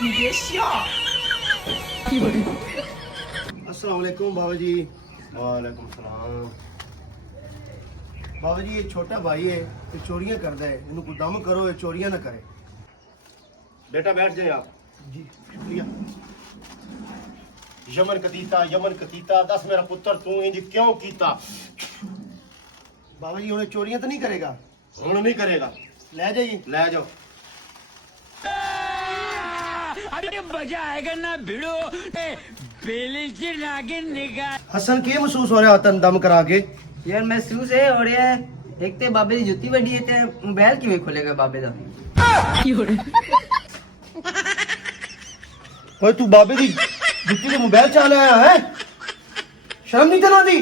你别笑。 अस्सलाम वालेकुम बाबा जी। वालेकुम सलाम। बाबा जी ये छोटा भाई है ये चोरियां करता है, इन्हें को दम करो ये चोरियां ना करे। बेटा बैठ जाए आप। जी शुक्रिया। यमन कतीता दस मेरा पुत्र तू इंज क्यों कीता? बाबा जी उन्हें चोरियां तो नहीं करेगा? हुण नहीं करेगा। ले जाइए ले जाओ। अरे मजा आएगा ना भिड़ो बेली से नागिन निकाल। हसन के महसूस हो रहा तन दम करा के? यार महसूस है हो रहा है। एक ते बाबे की जुत्ती वड्डी है ते मोबाइल किवें खोलेगा बाबे दा? ओए तू बाबे दी जुत्ती ते मोबाइल चला आया है? शर्म नहीं चलाती?